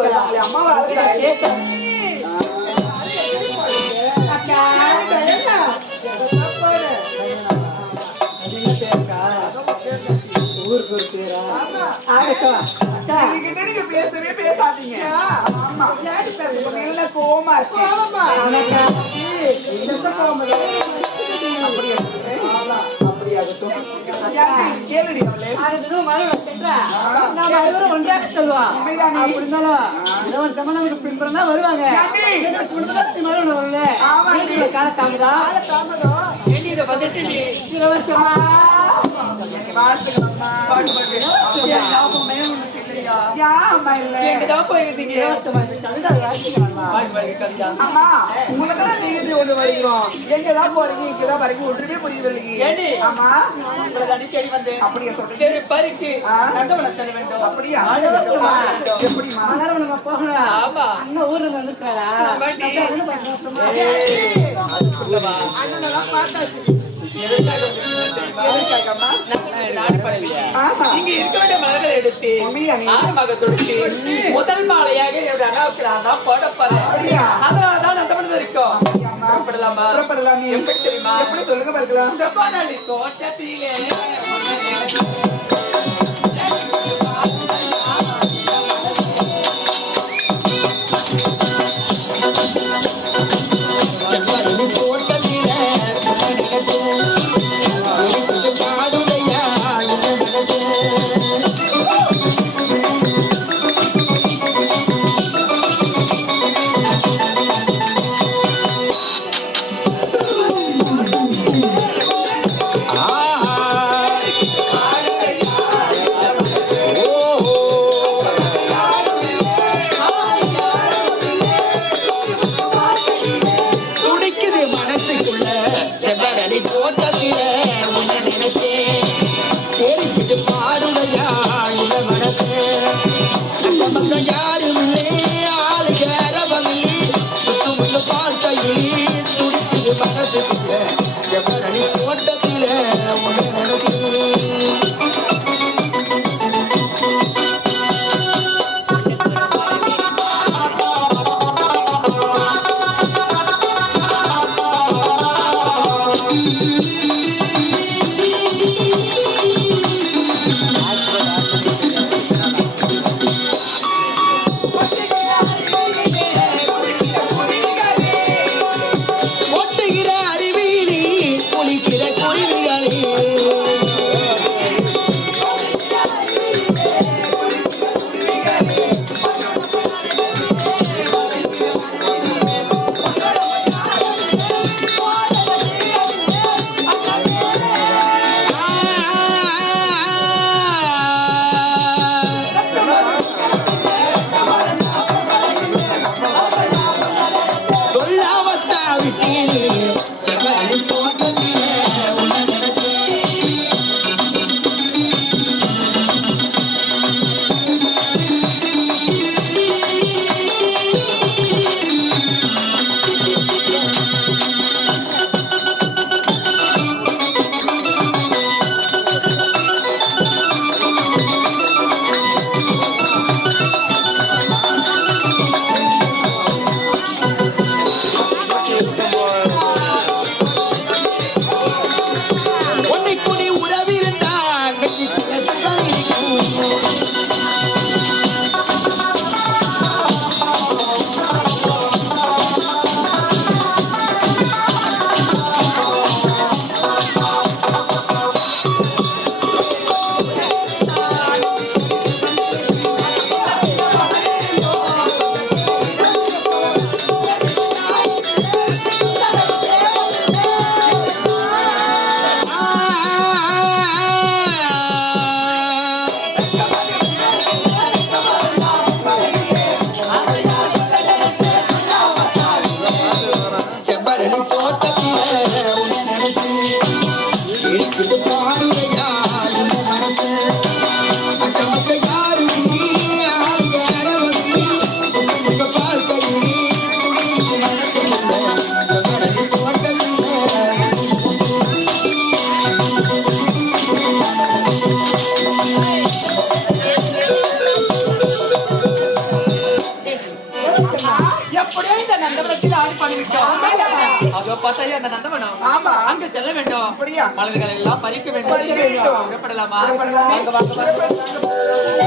வருவாங்களே அம்மாவை ஊருக்கு ஒரு பேரா நீங்க பேசவே பேசாதீங்க. ஆமா நல்ல கோவமா இருக்கு. கேளுடி பின்புறம் தான் வருவாங்க. எங்கதான் போறீங்க இங்கதான் வரைக்கும் ஒன்றுமே புரியவில்லை. ஆமா தேடி வந்தேன். அப்படியே சொல்றேன். பறிக்கு அப்படியா எப்படிமா போகணும்? ஆமா அண்ணன் ஊர்ல வந்துருக்காரா? அண்ணனெல்லாம் பார்த்தாச்சு. முதல் மாலையாக என்னுடைய அண்ணாவுக்கு நான் தான் போடப்பறேன். அதனாலதான் அந்த மனிதர் இருக்கும். எப்படி சொல்லுங்க பார்க்கலாம். தோட்டத்திலே எப்படியோ இந்த நந்தவனத்தில் ஆடி பண்ணிவிட்டோம். அதோ பார்த்தாலே அந்த நந்தவனம். ஆமா. அங்கு செல்ல வேண்டும். அப்படியா? மலர்களை எல்லாம் பறிக்க வேண்டும். பறிக்க வேண்டும். புறப்படலாமா? புறப்படலாமே. வாங்க, வாங்க, வாங்க.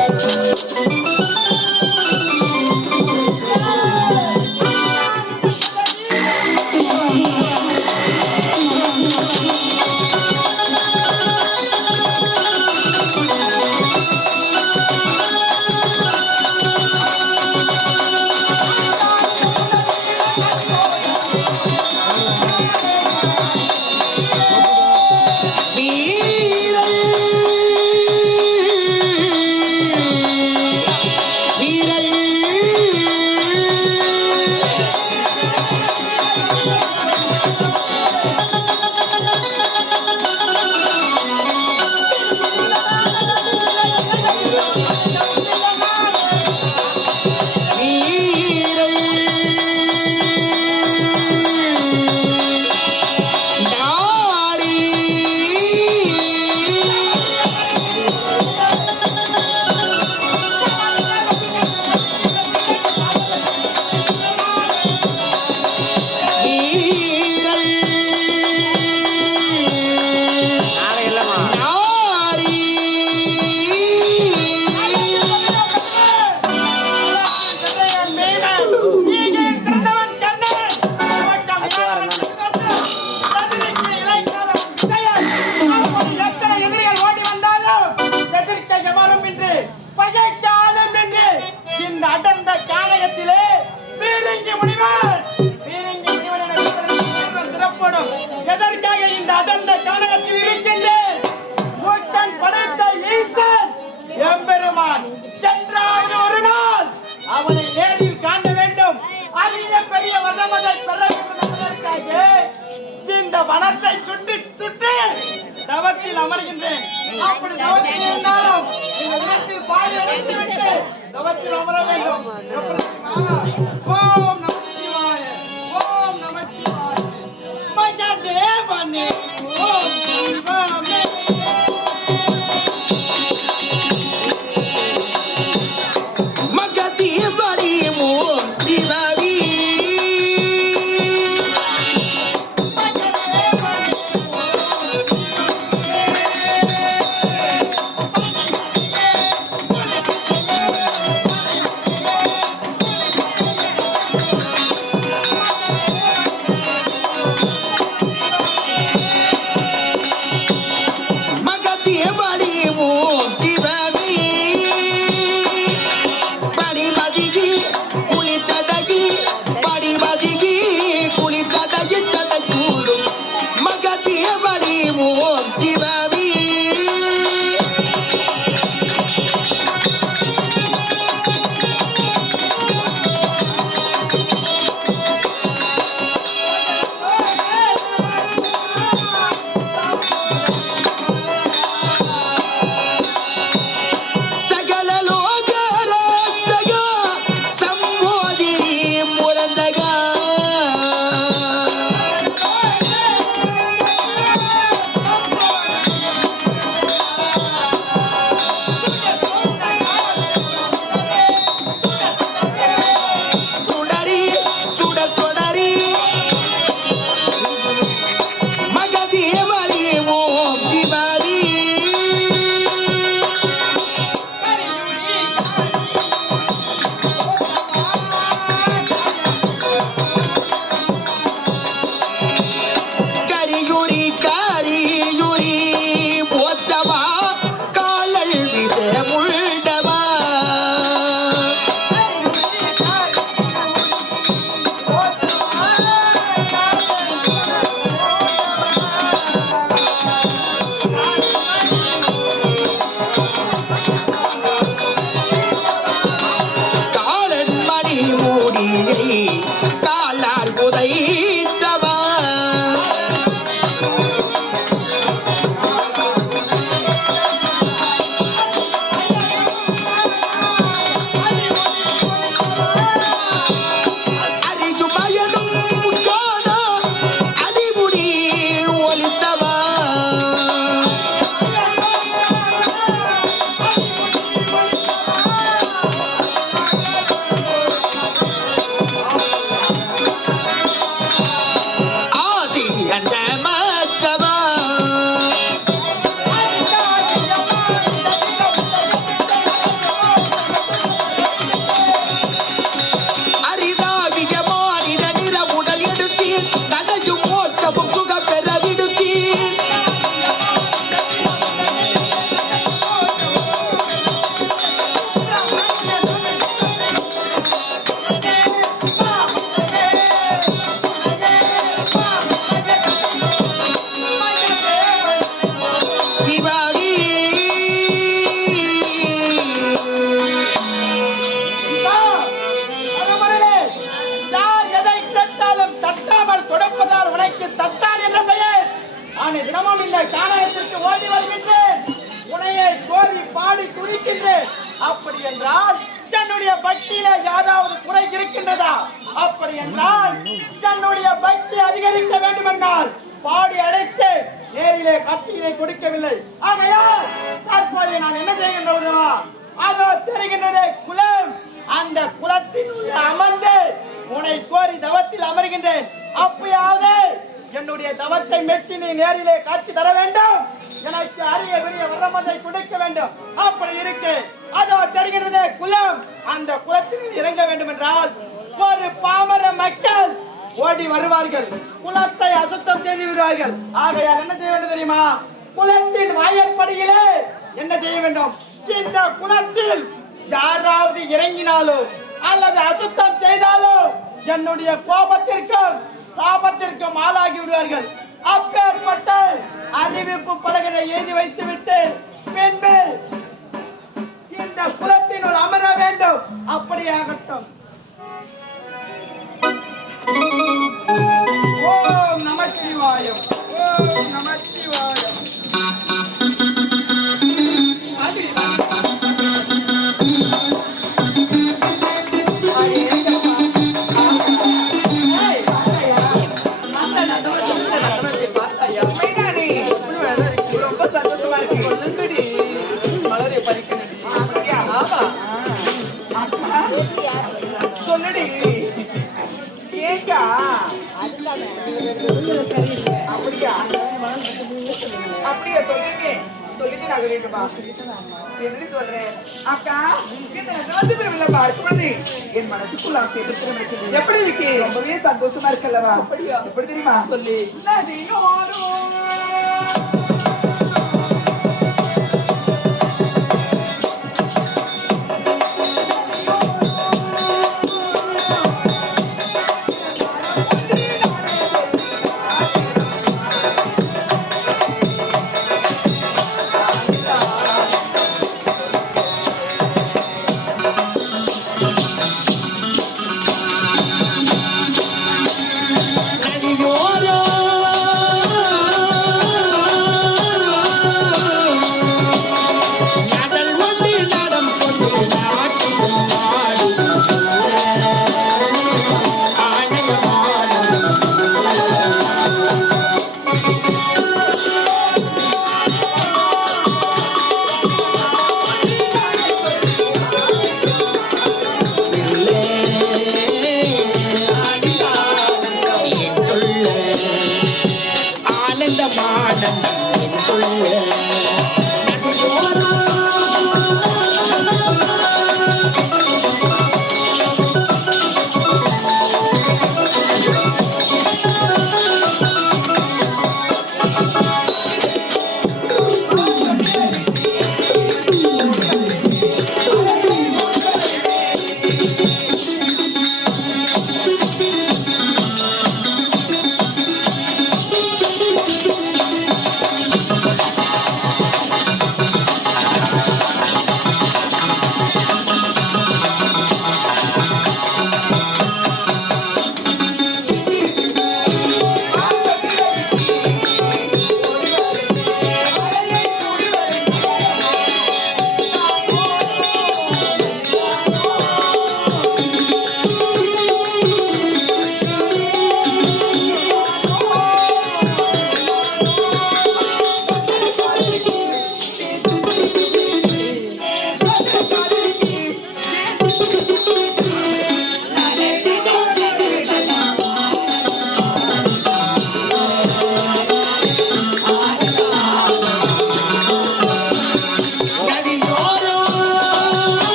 எதற்காக இந்த அடர்ந்த கானகத்தில் இருக்கின்றேன்? மூச்சன் படைத்த ஈசன் எம்பெருமான் சென்றாவது ஒரு நாள் அவனை நேரில் காண வேண்டும். அதிக பெரிய வண்ணமதை பெற வேண்டும் என்பதற்காக இந்த வனத்தை சுற்றி சுற்றி தவத்தில் அமர்கின்றேன். அப்படி தவத்தில் இருந்தாலும் இந்த இடத்தில் பாடி அடைத்துவிட்டு தவத்தில் அமர வேண்டும். ஓம் நமச்சிவாய, ஓம் நமச்சிவாய, மகதேவனே, ஓம் சிவமே. உனக்கு தட்டான் என்ற பெயர். நான் தினமும் இந்த கானகத்திற்கு ஓடி வருகின்றேன். உனையை கோரி பாடி துதிக்கின்றேன். அப்படி என்றால் என்னுடைய பக்தியில ஏதாவது குறை இருக்கின்றதா? அப்படி என்றால் என்னுடைய பக்தி அதிகரிக்க வேண்டும் என்றால் பாடி அழைத்து நேரிலே காட்சியினை கொடுக்கவில்லை. ஆகையால் தற்போது நான் என்ன செய்கின்றதா? அதோ தெரிகின்றதே குலம். அந்த குலத்தின் அமர்ந்து உன்னை கோரி தவத்தில் அமர்கின்றேன். அப்பயாவது என்னுடைய தவத்தை மெச்சி நீ நேரிலே காட்சி தர வேண்டும். எனக்கு அரிய பெரிய வரமதை கொடுக்க வேண்டும். அப்படி இருக்கு. அதோ தெரிகின்றதே குலம். அந்த குலத்தில் இறங்க வேண்டும் என்றால் ஒரு பாமர மக்கள் ஓடி வருவார்கள். குலத்தை அசுத்தம் செய்து விடுவார்கள். ஆகையால் என்ன செய்ய வேண்டும் தெரியுமா? குலத்தின் வாயற்படியிலே என்ன செய்ய வேண்டும்? இந்த குலத்தில் யாராவது இறங்கினாலோ அல்லது அசுத்தம் செய்தாலோ என்னுடைய கோபத்திற்கும் சாபத்திற்கும் ஆளாகி விடுவார்கள். அப்பேற்பட்ட அறிவிப்பு பலகனை எழுதி வைத்து விட்டு பின்பு இந்த குலத்தினுள் அமர வேண்டும். அப்படியாகட்டும். ஓம் நமச்சிவாயம். ஓம் நமச்சிவாயம். ரொம்ப சந்தோஷமா இருக்கு. மலரை பறிக்கணும். சொல்லுடி. கேக்கா அப்படியா? அப்படியா சொல்லிட்டு நான் வேண்டுமா? என்னடி சொல்றேன் அக்கா? பார்க்கும்போது என் மனசுக்குள்ள ஆசை எப்படி இருக்கு? ரொம்பவே சந்தோஷமா இருக்கல்லவா? அப்படியா? எப்படி தெரியுமா? சொல்லி நதியோரோ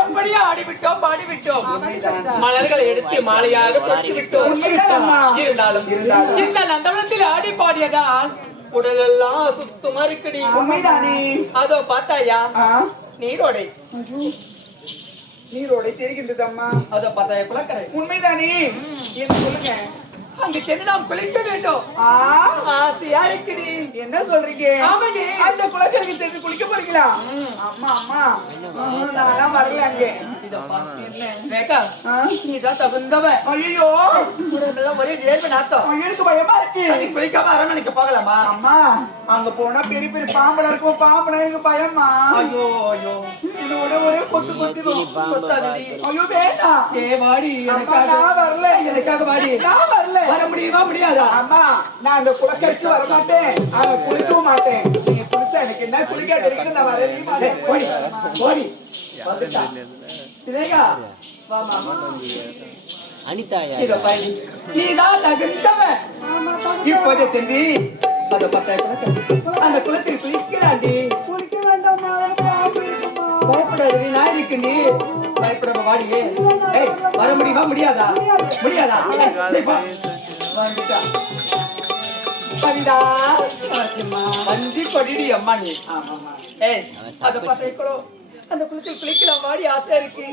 எப்படியோ ஆடிவிட்டோம் பாடிவிட்டோம் மலர்களை எடுத்து மாலையாக தொடுத்து விட்டோம். இருந்தாலும் இந்த நந்தவனத்தில் ஆடி பாடியதால் உடலெல்லாம் சுத்தமா இருக்குடி. அதோ பார்த்தாயா நீரோடை நீரோடை தெரிகின்றது அம்மா. அதோ பார்த்தாயா குளக்கரை. உண்மைதானே என்ன சொல்லுங்க. அங்கு சென்று நாம் குளிக்க வேண்டும். ஆசையா இருக்குடி. என்ன சொல்றீங்க? ஆமாடி. அந்த குளக்கரைக்கு சென்று குளிக்க போறீங்களா? அம்மா அம்மா நான் வரல அங்கே. ரேகா நீதான் தகுந்தவ. ஐயோ ஒரே நேர்மை நாத்தம். எனக்கு பயமா இருக்கு. அது குளிக்காம அரண்மனைக்கு போகலாமா? அம்மா அங்க போனா பெரிய பெரிய பாம்புல இருக்கும். பாம்புனா எனக்கு பயமா. ஐயோ ஐயோ இதோட ஒரே கொத்து கொத்திடும். ஐயோ வேண்டாம். வாடி. நான் வரல. எனக்காக வாடி. நான் வரல. வர முடியுமா முடியாதா? அம்மா நான் அந்த குளக்கரைக்கு வர மாட்டேன். குளிக்கவும் மாட்டேன். நீங்க குளிச்சா எனக்கு என்ன குளிக்காட்டு எடுக்கணும். நான் வரவே மாட்டேன். போடி ரேகா வாமா. அனிதாயா நீதான் தகுந்தவ. இப்போதே சென்று அதை அந்த குளத்தில் குளிக்கிறாண்டி. குளிக்க வேண்டாம். பயப்படாது நான் இருக்குண்டி. பயப்படாம வாடியே. வர முடியுமா முடியாதா? முடியாதா? வந்துட்டா வந்தி கொடிடி அம்மா நீ. அத பசைக்கோ அந்த குளத்தில் குளிக்கலாம் வாடி. ஆசை இருக்கு.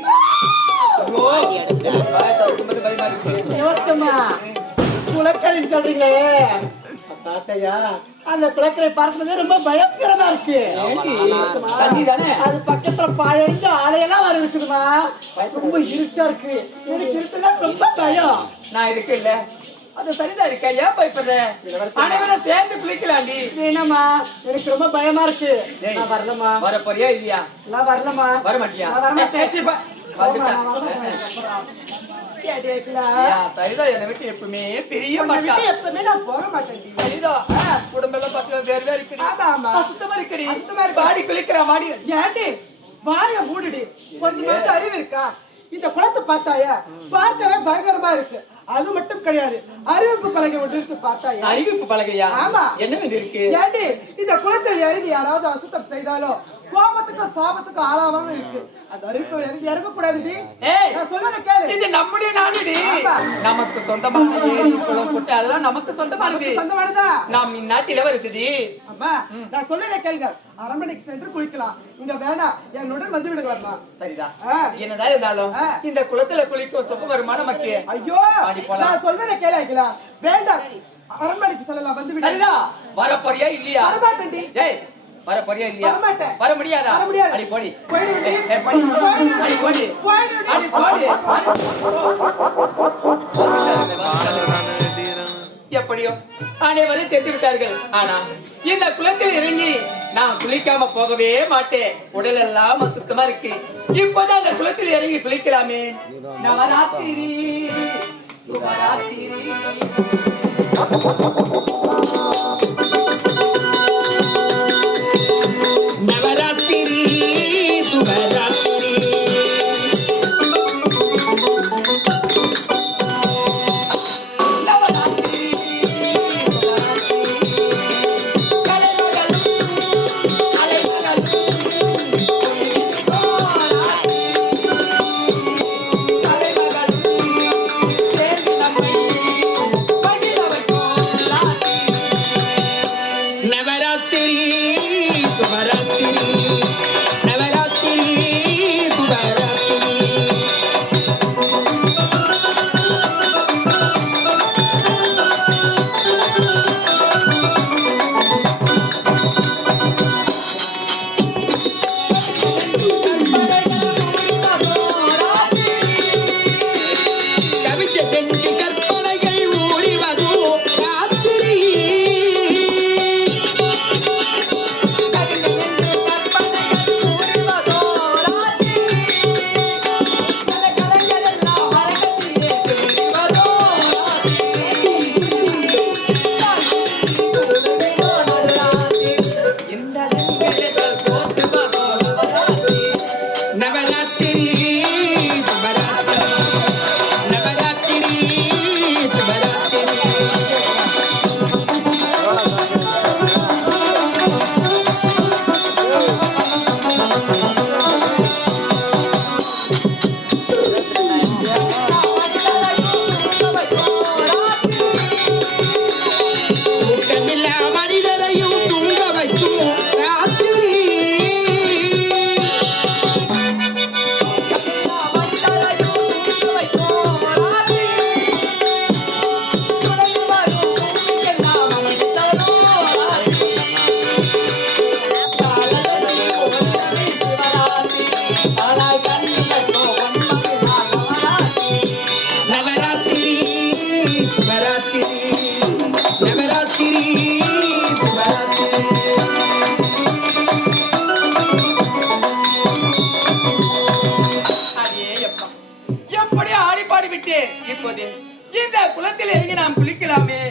பயமா இருக்கு. குளக்கரைன்னு சொல்றீங்களே தாத்தையா, அந்த குளக்கரை பார்க்கும்போது ரொம்ப பயங்கரமா இருக்கு. தண்ணி தானே அது பக்கத்துல பாயடிச்சு ஆலையெல்லாம் வர இருக்குதுமா. ரொம்ப இருட்டா இருக்கு. எனக்கு இருட்டுல ரொம்ப பயம். நான் இருக்கு இல்ல அது சரிதான் இருக்கா? ஏன் பயப்படுற? அனைவரும் சேர்ந்து குளிக்கலாண்டி. வேணாமா எனக்கு ரொம்ப பயமா இருக்கு. நான் வரலமா. வர போறியா இல்லையா? நான் வரலமா. வர மாட்டியா? சரிதான். என்னை விட்டு எப்பவுமே பெரிய மாட்டேன். எப்பவுமே நான் போக மாட்டேன். சரிதான். உடம்பெல்லாம் பார்த்தா வேறு வேறு இருக்குடி. சுத்தமா இருக்குடி. பாடி குளிக்கிற மாடி. ஏன்டி வாய மூடுடி. கொஞ்சமாச்சும் அறிவு இருக்கா? இந்த குளத்தை பார்த்தாயா பார்க்கவே பயங்கரமா இருக்கு. அது மட்டும் கிடையாது, அறிவிப்பு பலகை ஒன்று இருக்கு. பார்த்தாயா? அறிவிப்பு பலகையா? ஆமா. என்ன இருக்கு? ஏன்டி இந்த குளத்தில் இறங்கி யாராவது அசுத்தம் செய்தாலும் கோபத்துக்கும் சாபத்துக்கும் ஆளாவாம இருக்கு. அது அறிவிப்பு இறங்க கூடாது. சொல்லுங்க கேளு. இது நம்முடைய நாடுடி. நமக்கு சொந்தமான ஏரி குளம் குட்டை எல்லாம் நமக்கு சொந்தமானது. சொந்தமானதா? நாம் இந்நாட்டு இளவரசி. அம்மா நான் சொல்லுங்க கேளுங்க. அரண்மனைக்கு சென்று குளிக்கலாம். இங்க வேணாம், என்னுடன் வந்து விடுங்க. சரிதான். என்னதான் இருந்தாலும் இந்த குளத்துல குளிக்கும் சொப்ப வருமானம் நமக்கு. ஐயோ நான் சொல்வதை கேளா? வேண்டாம், அரண்மனைக்கு செல்லலாம். வந்து விடு. சரிதான். வர போறியா இல்லையா? வரமாட்டேன்டி. ஏய் வர போறியா இல்லையா? வரமாட்டேன். வர முடியாதா? வர முடியாது. அடி போடி. போய்டுடி. அடி போடி. அடி போடி. எப்படியோ அனைவரும் சென்று விட்டார்கள். ஆனா இந்த குளத்தில் இறங்கி நான் குளிக்காம போகவே மாட்டேன். உடல் எல்லாம் சுத்தமா இருக்கு. இப்போதான் அந்த குளத்தில் இறங்கி குளிக்கலாமே. நவராத்திரி சுபராத்திரி. நவராத்திரி சுபராத்திரி. ஆனால் கண்ணியோ 9 நாள் நவராத்திரி நவராத்திரி நவராத்திரி நவராத்திரி. அடேயப்பா, எப்படி ஆடி பாடி விட்டேன். இப்போது இந்த குளத்தில் இறங்கி நாம் குளிக்கலாமே.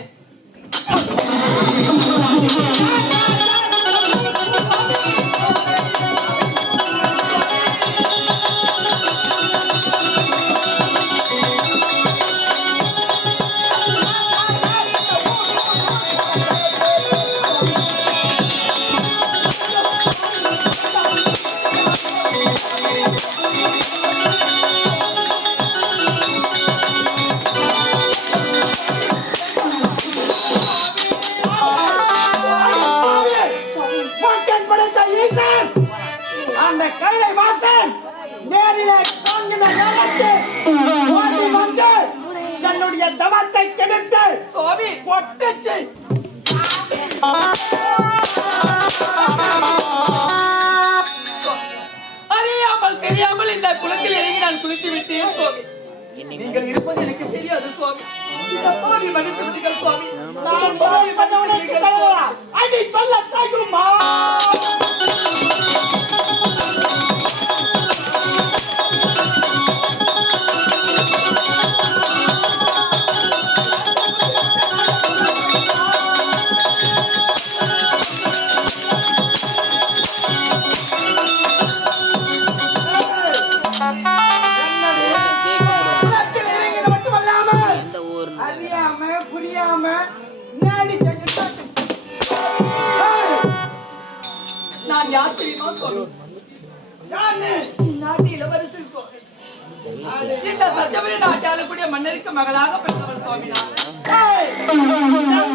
மோட்டன் படைத்த ஈசன் அந்த கைலை வாசன் நேரிலே காண்கிற நேரத்தில் ஓடி வந்து தன்னுடைய தவத்தை கெடுத்து சுவாமி, பொட்டச்சு அறியாமல் தெரியாமல் இந்த குளத்தில் இறங்கி நான் குளித்து விட்டேன் சுவாமி. நீங்கள் இருப்பது எனக்கு தெரியாது சுவாமி. இந்த பாவி மன்னித்து விடுங்கள் சுவாமி. நான் போய் பண்ணவனுக்கு தவறா அடி சொல்ல தகுமா குளத்தில் இறங்கியது மட்டுமல்லாமல் எந்த ஊர் அறியாம புரியாம நாடி செஞ்சுட்டாங்க. நான் யார் தெரியுமா சுவாமி? யார் நீ? நாட்டு இளவரசி சுவாமி. இந்த சத்தியவதி நாட்டை ஆளக்கூடிய மன்னருக்கு மகளாக பிறந்தவள் சுவாமி நான். ஏய், எந்த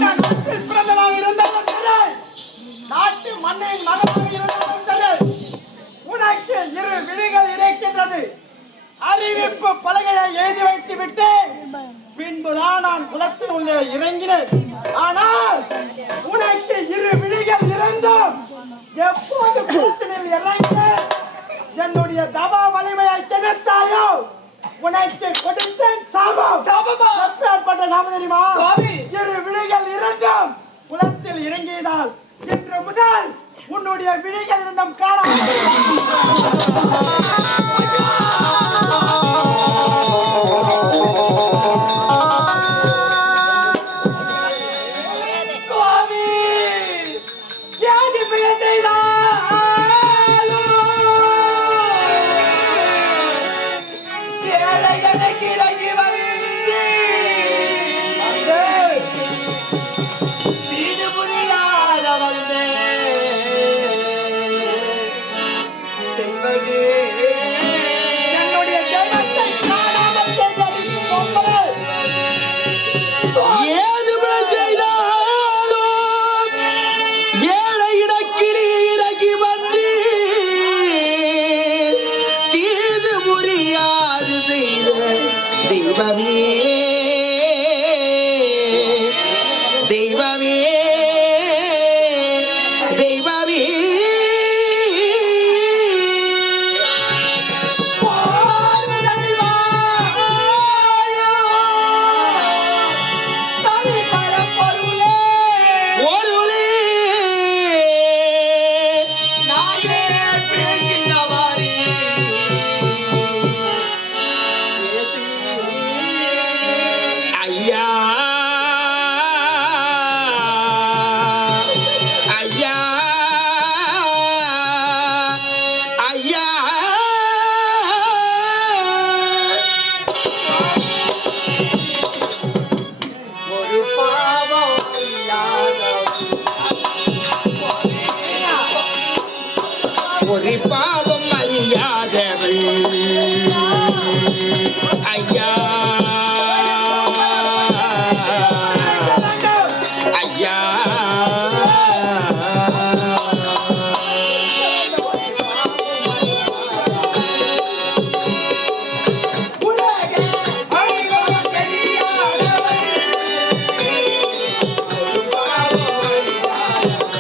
நாட்டில் பிறந்தவனாக இருந்தாலும் சரி, நாட்டு மண்ணின் மகனாக இருந்தாலும் சரி, உனக்கு 2 விழிகள் இருக்கின்றது. அறிவிப்பு பலகையை எழுதி வைத்து விட்டு பின்புதான் நான் குளத்தில் உள்ளே இறங்கினேன். ஆனால் உனக்கு 2 விழிகள் இருந்தும் எப்போது குளத்தினில் இறங்கி என்னுடைய தவா வலிமையை கெடுத்தாயோ உனக்கு கொடுத்தேன் சாபம். சாபமா? எப்பேற்பட்ட சாபம் தெரியுமா? சுவாமி. 2 விழிகள் இருந்தும் குளத்தில் இறங்கியதால் இன்று முதல் உன்னுடைய விழிகள் இருந்தும் காணாமல் சுவாமி, யாதி பிழை செய்தாலும் ஏழை எனக்கு இறங்கி வந்து தீது புரியாத வந்து தெய்வமே, என்னுடைய தெய்வத்தை காணாமல் செய்தது பொம்பளை. ஏது பிழை செய்தாலும் ஏழை இடக்கிடி இறங்கி வந்து தீது புரியாது செய்த தெய்வமே தெய்வமே தெய்வமே. ஒருளே ஐயா ஐயா ஐயா ஒரு பாவம் இல்லாதவன். ஒரு பாவம் அறியாதவள் ஐயா ஐயா உலகே அழிவம் தெரியாதவன். ஒரு பாவம் அறியாதவன்.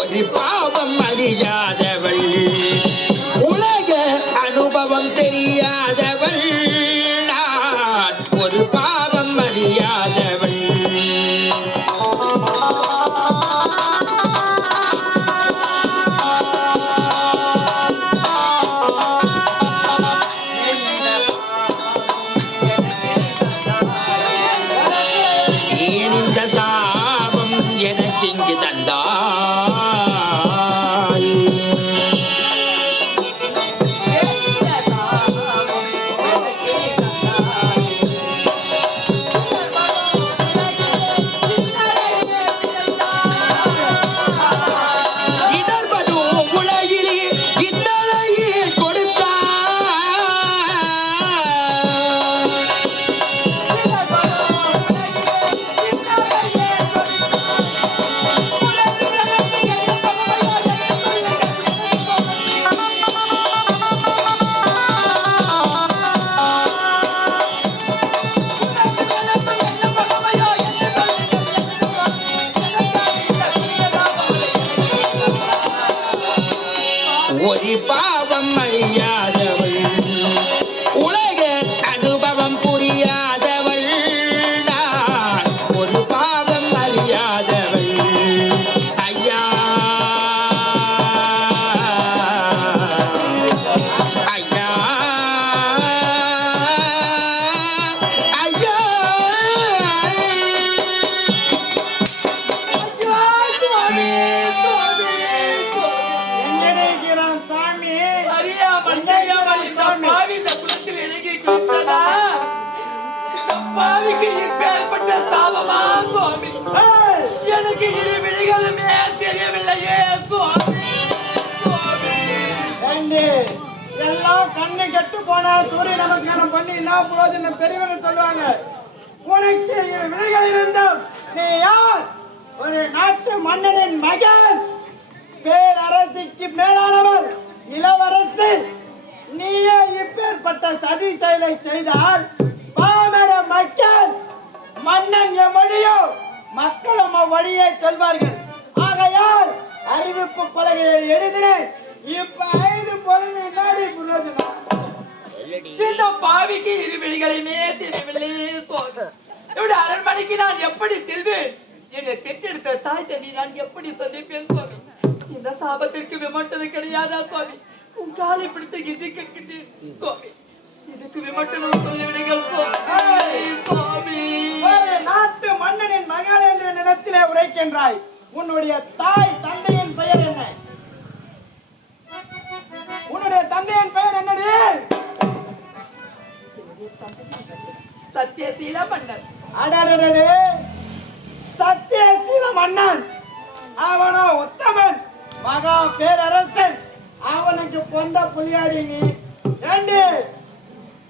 ஒரு பாவம் அறியாதவள் ஒரு பாவம் அறியாதவள் உலக அனுபவம் புரியாதவள் நான் ஒரு பாவம் அறியாதவள் ஐயா ஐயா ஐயா எங்கடே இருக்கிறான் சாமி? அறியாமல் தெரியாமல் இந்த பாவி இந்த குளத்தில் இறங்கி குளித்ததா? இந்த பாவிக்கு இப்பேற்பட்ட சாபமா சுவாமி? ஏய், எனக்கு இரு விழிகளுமே தெரியவில்லையே சுவாமி. சுவாமி. ஏண்டி, எல்லாம் கண்ணு கெட்டு போனா சூரிய நமஸ்காரம் பண்ணி என்ன புரோஜனம் பெரியவங்க சொல்லுவாங்க. உனக்கு இரு விழிகள் இருந்தும் நீ யார்? ஒரு நாட்டு மன்னனின் மகன், பேரரசிக்கு மேலானவர், இளவரசி. நீயே இப்பேற்பட்ட சதி செயலை செய்தால் பாமர மக்கள் மன்னன் எவ்வழியோ மக்களும் அவ்வழியே சொல்வார்கள். ஆகையால் அறிவிப்பு பலகையை எழுதினேன். இப்ப 5 பொருள் நாடி புரோஜனம். இந்த பாவிக்கு இரு விழிகளுமே தெரியவில்லையே சுவாமி. என்னுடைய அரண்மனைக்கு நான் எப்படி செல்வேன்? என்னை பெற்றெடுத்த தாய் தந்தை நான் எப்படி சந்திப்பேன் சுவாமி? இந்த சாபத்திற்கு விமர்சனம் கிடையாதா சுவாமி? உன் காலை பிடித்த கிஜி கேட்கின்றேன் சுவாமி. இதுக்கு விமர்சனம் சொல்லிவிடுங்கள் சுவாமி. சுவாமி. ஒரு நாட்டு மன்னனின் மகன் என்ற நிலத்திலே உரைக்கின்றாய். உன்னுடைய தாய் தந்தையின் பெயர் என்ன? உன்னுடைய தந்தையின் பெயர் என்னடி? சத்தியசீல மன்னர். அடடடடே, சத்தியசீல மன்னன். அவனோ உத்தமன், மகா பேரரசன். அவனுக்கு பொந்த புலியாடி நீ. ஏண்டி,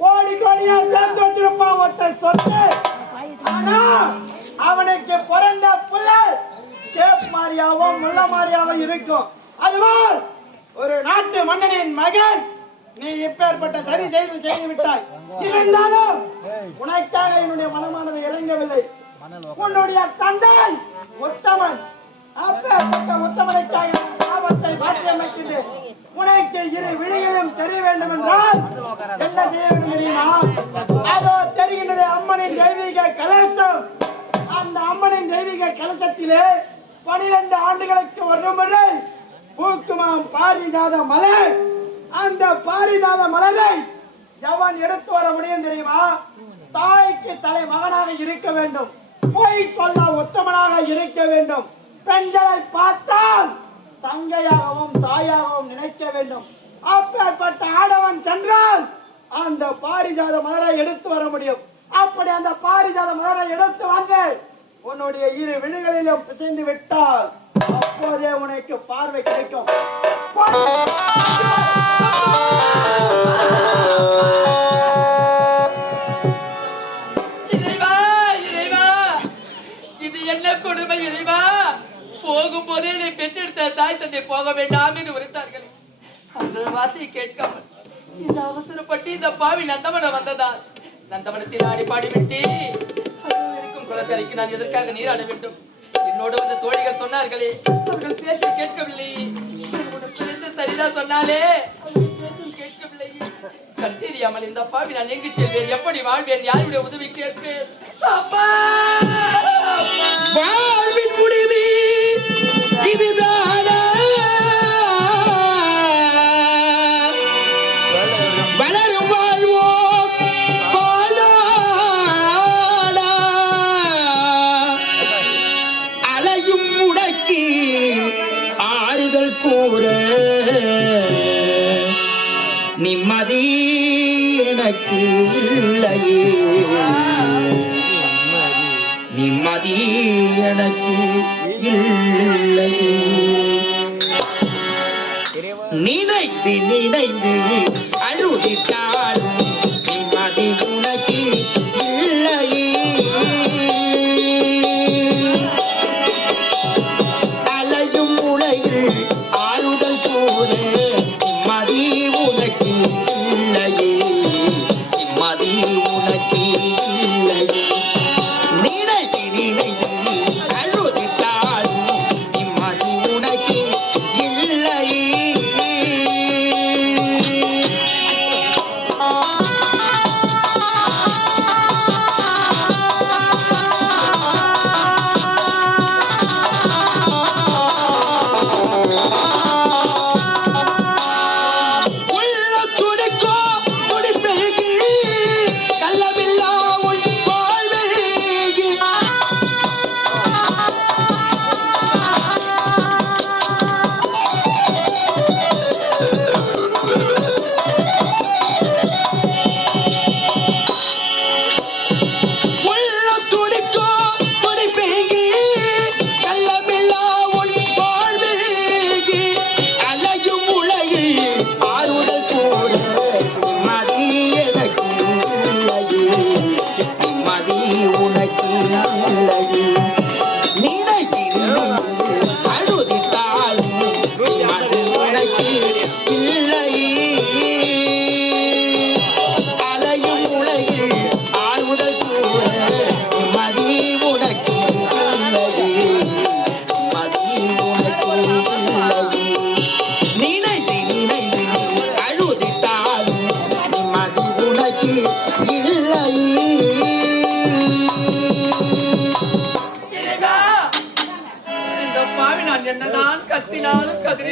கோடி கோடியா சேர்த்து வச்சிருப்பான் ஒருத்த சொத்து. ஆனா அவனுக்கு பிறந்த புள்ள கேப் மாதிரியாவும் முள்ள மாதிரியாவும் இருக்கும். அதுவும் ஒரு நாட்டு மன்னனின் மகன். நீ இப்பேற்பட்ட சரி செய்து விட்டாய். இருந்தாலும் உனக்காக என்னுடைய மனமானது இறங்கவில்லை. உன்னுடைய தந்தை உத்தமன். அப்பேற்பட்ட உத்தமனுக்காக பாவத்தை மாற்றியமைக்கின்றேன். உனக்கு இரு விழிகளும் தெரிய வேண்டும் என்றால் என்ன செய்ய வேண்டும் தெரியுமா? அதோ தெரிகின்றது அம்மனின் தெய்வீக கலசம். அந்த அம்மனின் தெய்வீக கலசத்திலே 12 ஆண்டுகளுக்கு ஒரு முறை பூக்குமாம் பாரிஜாத மலர். அந்த பாரிஜாத மலரை எவன் எடுத்து வர முடியும் தெரியுமா? தாய்க்கு தலை மகனாக இருக்க வேண்டும். பொய் சொல்ல உத்தமனாக இருக்க வேண்டும். பெண்களை பார்த்தால் தங்கையாகவும் தாயாகவும் நினைக்க வேண்டும். அப்பேற்பட்ட ஆடவன் சென்றால் அந்த பாரிஜாத மலரை எடுத்து வர முடியும். அப்படி அந்த பாரிஜாத மலரை எடுத்து வந்து உன்னுடைய இரு விழிகளிலும் பிசைந்து விட்டால் அப்போதே உனக்கு பார்வை கிடைக்கும். இறைவா, இறைவா, இது என்ன கொடுமை இறைவா? போகும் போதே நீ பெற்றெடுத்த தாய் தந்தை போக வேண்டாம் என்று உரைத்தார்கள். அந்த வார்த்தையை கேட்காமல் இந்த அவசரப்பட்டு இந்த பாவி நந்தவன வந்ததால் நந்தவனத்தில் ஆடி பாடிவிட்டு இருக்கும் குளக்கரைக்கு நான் எதற்காக நீராட வேண்டும்? என்னோடு வந்த தோழிகள் சொன்னார்களே, அவர்கள் பேச்சை கேட்கவில்லை. உனக்கு சரிதான் சொன்னாலே, அவர்கள் பேச்சும் கேட்கவில்லை. கண் தெரியாமல் இந்த பாவி நான் எங்கு செல்வேன்? எப்படி வாழ்வேன்? யாருடைய உதவி கேட்பேன்? அப்பா, வாழ்வின் முடிவு இதுதானா? வளரும் வாழ்வோ பாலாடா, அலையும் முடக்கி ஆறுதல் கூற நிம்மதி எனக்கு இல்லையே, நிம்மதி எனக்கு இல்லையே. நினைத்து நினைந்து அழுதிட்டாலும் நிம்மதி உனக்கு இல்லையே, அலையும் உலகில் ஆறுதல் போல நிம்மதி உனக்கு இல்லையே, நிம்மதி உனக்கு இல்லையே. நினைத்து நினைத்து அழுதிட்டாலும் நிம்மதி உனக்கு இல்லையே.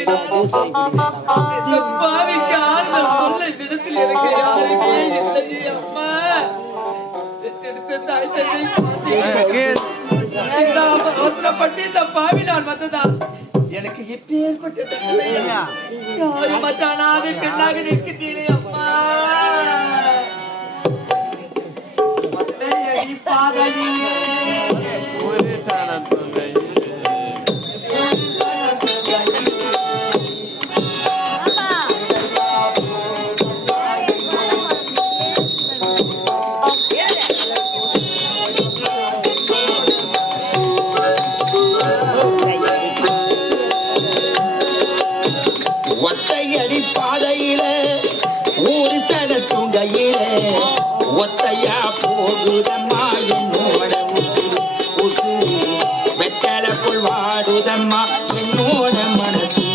இந்த பாவிக்கு ஆறுதல் சொல்ல விதத்தில் எனக்கு யாருமே இல்லை அம்மா. பெற்றெடுத்த தாய் தந்தை இந்த அவசரப்பட்டு இந்த பாவி நான் வந்ததா எனக்கு எப்பேற்பட்ட தண்டனை? யாரும் மற்ற அனாதை பெண்ணாக நிற்கின்றீனே அம்மா. மத்தையடி பாதையிலே ஒத்தையடி பாதையில ஊரு சனத்துங்கையில ஒத்தையா போகுதம்மா என்னோட உசுறு உசுறு வெட்டலக்குள் வாடுதம்மா என்னோட மனசு.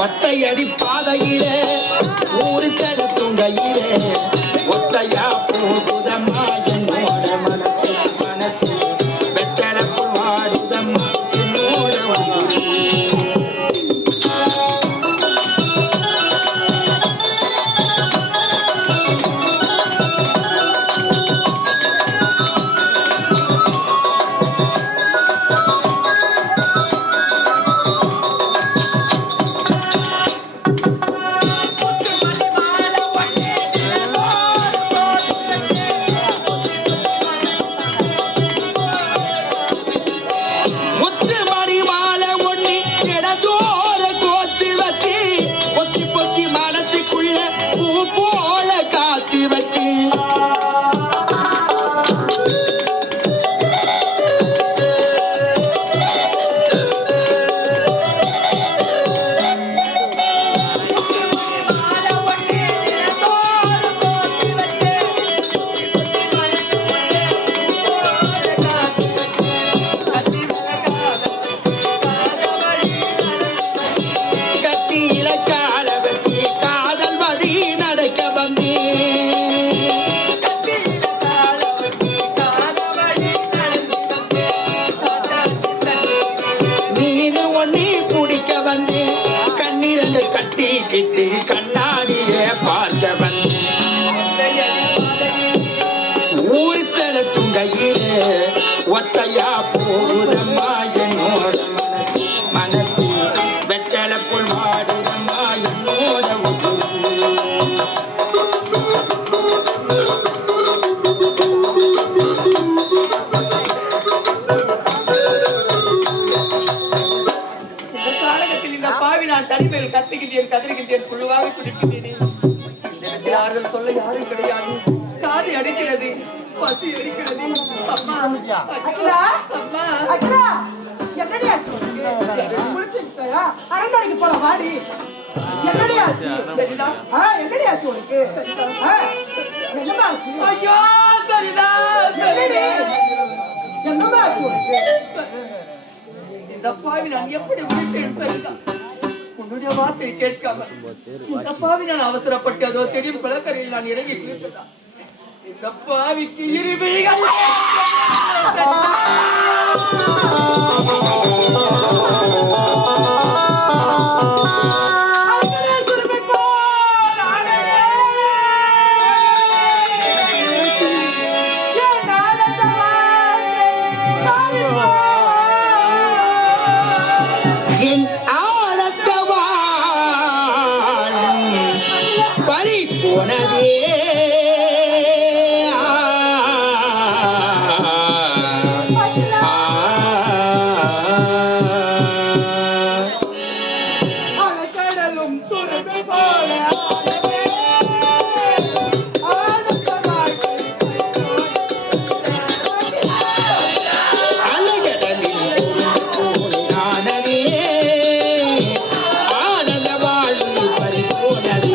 ஒத்தையடி பாதையிலே ஊரு சனத்துங்கையிலே ஒத்தையா போகுதம்மா என்னோட மனசு மனசு வெட்டலக்குள் வாடுதம்மா என்னோட உசுறு. கண்ணாடியே பார்த்தவன் ஊர் செலுத்துங்கையிலே ஒத்தையா போதம்மா என்னோட மனசு வெட்டலக்குள் வாடுதம்மா என்னோட உசுறு. நான் தனிமையில் கத்துகின்றேன், கதறுகின்றேன், குழுவாக துடிக்கின்றேன். இந்த இடத்தில் ஆறுதல் சொல்ல யாரும் கிடையாது. காது அடைக்கிறது, பசி இருக்கிறது. அம்மா, அகிலா அம்மா, அகிலா என்னடி ஆச்சு உனக்கு? குளிச்சுட்டாயா? அரண்மனைக்கு போலாம் வாடி. என்னடி ஆச்சு? சரிதா? என்னடி ஆச்சு உனக்கு? என்னமா ஆச்சு? ஐயோ, சரிதா, என்னடி? சரிதா. என்னமா ஆச்சு உனக்கு? இந்த பாவி நான் எப்படி விட்டேன் சரிதா? உன்னுடைய வார்த்தை கேட்காம இந்த பாவி நான் அவசரப்பட்டதோ தெரியும் குளக்கரையில் நான் இறங்கி குளித்ததா? இந்த பாவிக்கு இருவிழிகள் என் ஆழத்தவான் பறி போனதே அலைக்கடலும் துரும்பு போல ஆனதே. அலைகடலில் போனானதே ஆனந்த வாழ்வு பறி போனதே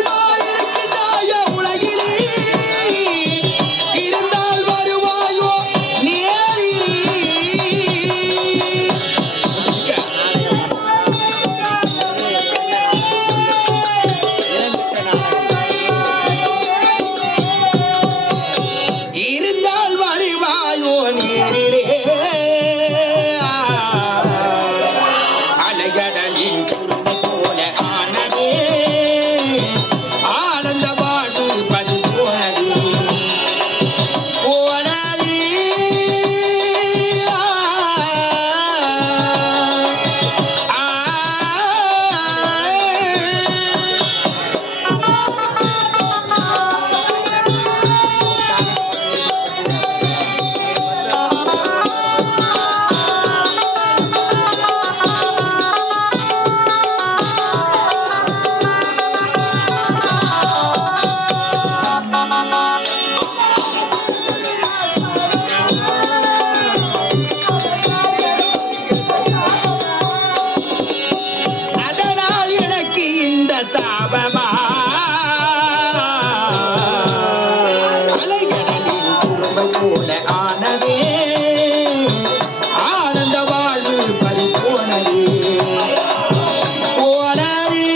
இறைவாயிருக்கின்றாய உலகிலே இருந்தால் வருவாயோ நேரிலே இருந்தால் வருவாயோ நேரிலே அலைகடலின் துரும்பு போல ஆனதே ஆனந்த வாழ்வு பறி போனதே போனதே அதனால் எனக்கு இந்த சாபமா அலைகடலில் துரும்பு போல ஆனதே ஆனந்த வாழ்வு பறி போனதே போனதே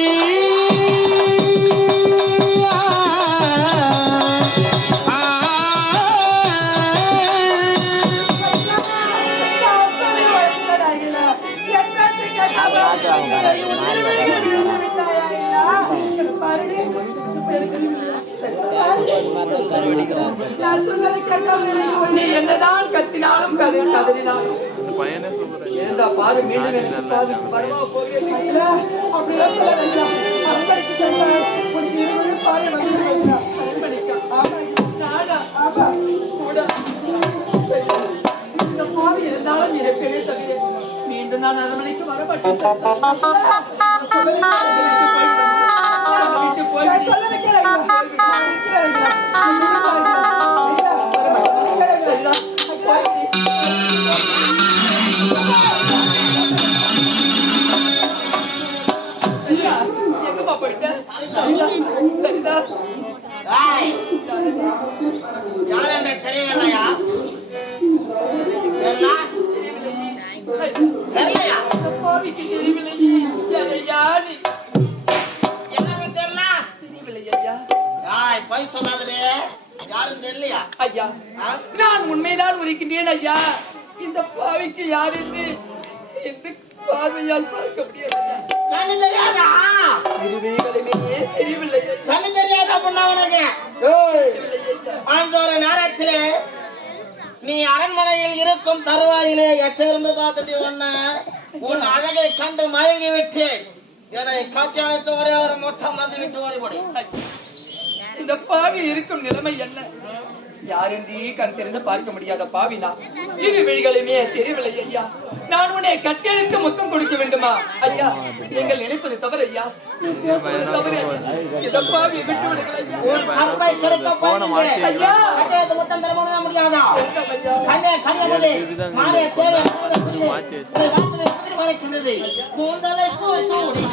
நீ என்னதான் கத்தினாலும் கதறினாலும் எழுந்தா பாரு மீண்டும் எனக்கு பாரு வருவா போகிறேன் அப்படிலாம் சொல்லாதீங்களா? அரண்மனைக்கு சென்றால் உனக்கு இருவரும் பாரு வந்து அரண்மனைக்கா? ஆமா நானா? ஆமா கூட சரி. இந்த பாவி இருந்தாலும் இறப்பேனே தவிர மீண்டும் நான் அரண்மனைக்கு வரமாட்டேன் வீட்டு போய் சொல்ல வைக்கிறேன் எங்கப்பா போயிட்டேன் சரிதா யார் என்ற தெரியவில்லையா? தெரியலையா? பாவிக்கு தெரியவில்லையே யாரு யாரும் தெரியல? தெரியவில்லை ஐயா. பொய் சொல்லாதே. யாரும் தெரியலையா? ஐயா நான் உண்மைதான் உரைக்கின்றேன் ஐயா. இந்த பாவிக்கு யார் என்று இந்த பார்வையால் பார்க்க முடியாது ஐயா. கண்ணு தெரியாதா? திருவிகளுமே தெரியவில்லை ஐயா. கண்ணு தெரியாதா பொண்ணா உனக்கு? தெரியவில்லை ஐயா. அந்த ஒரு நேரத்திலே நீ அரண்மனையில் இருக்கும் தருவாயிலே எட்டிருந்து பார்த்துட்டு உன் அழகை கண்டு மயங்கி விட்டேன். என்னை காட்டி அழைத்து ஒரே ஒரு மொத்தம் வந்து விட்டு ஓடிபடி. இந்த பாவி இருக்கும் நிலைமை என்ன? யாரென்றே கண் தெரிந்து பார்க்க முடியாத பாவினா இரு விழிகளுமே தெரியவில்லை ஐயா. நான் உன்னை கட்டெழுத்து முத்தம் கொடுக்க வேண்டுமா ஐயா? நீங்கள் நினைப்பது தவறு ஐயா, நீ பேசுவது தவறு. இந்த பாவி விட்டு விடுங்கள் ஐயா. உன் கற்பை கிடைக்க போகிறது. ஐயா கட்டெழுத்து மொத்தம் தர முடியாதா? வேண்டாம் ஐயா. கண்ணே கனியமுதே மானே தேவை மறைக்கின்றது. கூந்தலை பூச்சூடி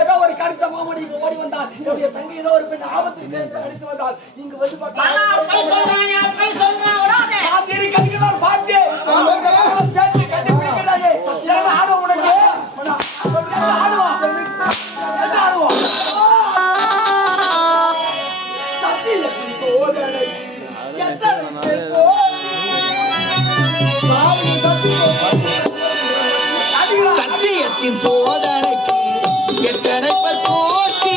ஏதோ ஒரு கருத்த மாமணி ஓடி வந்தால் என்னுடைய தங்கை ஏதோ ஒரு பெண் ஆபத்தில் அடித்து வந்தால் இங்கு வந்து சத்தியத்தின் சோதனைக்கு எத்தனை பேர் போட்டி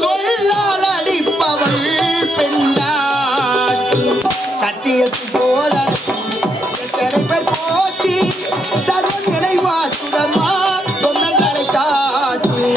சொல்லால் அடிப்பவள் பெண்ணாட்டி சத்தியத்தின் போராட்டி எத்தனை பேர் போட்டி தர்மம் நினைவாக்குதம்மா சொந்தங்களை காட்டி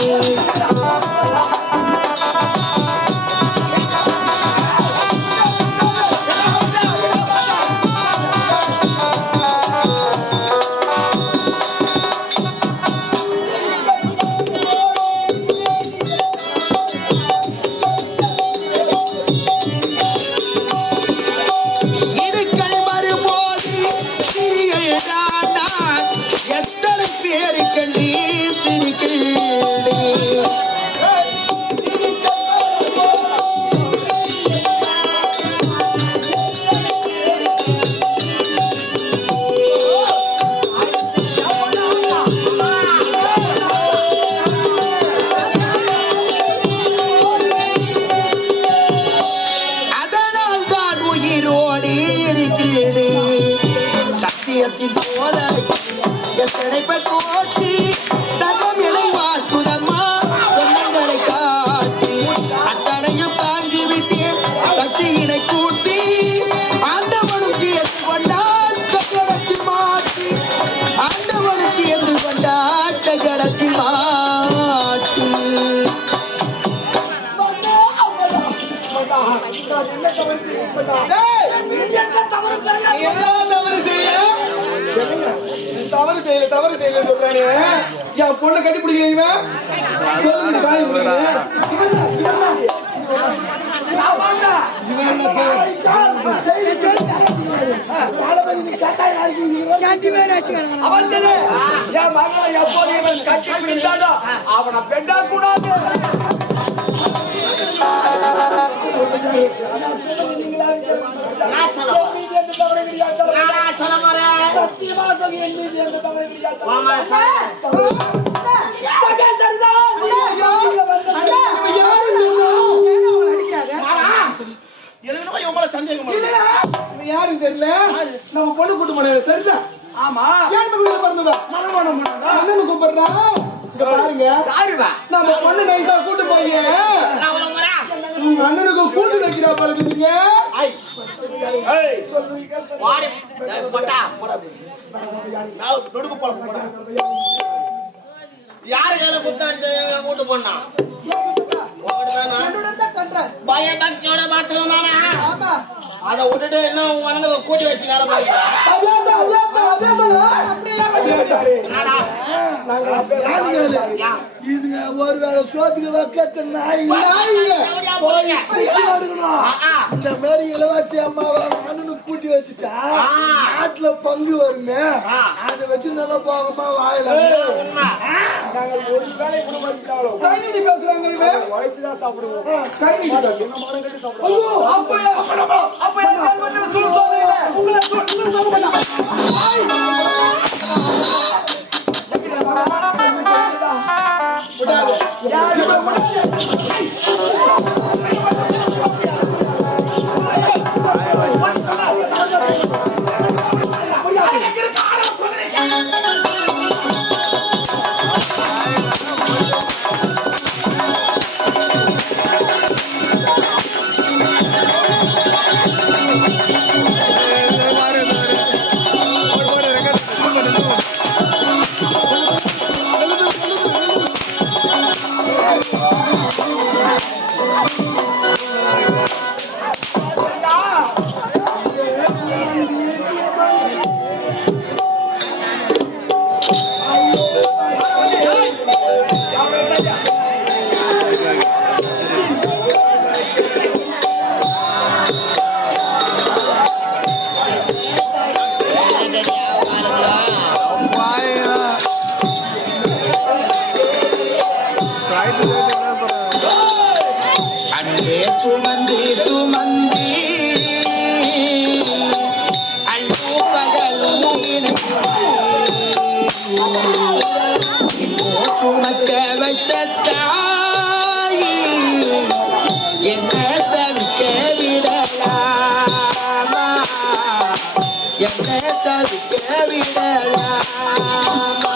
இடுக்கள் வரும்போது சிறியல் நான் எத்தனை பேருக்கு நீ சிரிக்கின்றே அதனால் தான் உயிரோடு இருக்கிறேன் சத்தியத்தின் போதனைக்கு எத்தனை பேர் போட்டி தர்மம் இளைவாக்குதம்மா சொந்தங்களை காட்டி அத்தனையும் தாங்கி விட்டேன் சக்தியினை கூட்டி ஆண்டவனும் சேர்ந்து கொண்டால் சக்கரத்தில் மாட்டி ஆண்டவனும் சேர்ந்து கொண்டால் சக்கரத்தில் மாட்டி தவறு செய்யல சொல்றானே என் பொண்ணை கட்டிப்பிடிக்கல இவன் சொல்லுங்க, காயம் பிடிக்கல. அவனை பெண்டா கூடாது. சத்தியமா சொல்லி எந்த தவறு சந்தேகம் யாரும் தெரியல நம்ம பொண்ணு கூட்டு போனது சரிதான். ஆமா ஏன் பிறந்தவ மனமானம் பண்ணாங்க. அண்ணனு கூப்பிடுறான். இங்க பாருங்க, நம்ம பொண்ணு நைசா கூட்டு போய் அண்ணனுக்கு கூட்டு வைக்கிறா பழகுதுங்க. யாரு கையில குத்தாட்டு கூட்டு போனா பயபக்தியோட பாத்துக்கணும். அதை விட்டுட்டு இன்னும் உங்க அண்ணனுக்கு கூட்டி வச்சு வேலை பாருங்க. இதுங்க ஒரு வேலை சோத்துக்கு வைக்க நாய் இந்த மாதிரி இலவாசி அம்மாவை அண்ணனுக்கு கூட்டி வச்சுட்டா நாட்டுல பங்கு வருமே, அதை வச்சு நல்லா போகமா வாயில ஒரு வேலை கைநீட்டி பேசுறாங்க இவன். உழைச்சுதான் சாப்பிடுவோம். கைநீட்டி அன்பே சுமந்தி சுமந்தி அன்பு பகலும் சுமக்க வைத்த தாயி என்ன தவிக்க விடலாமா என்ன தவிக்க விடலாமா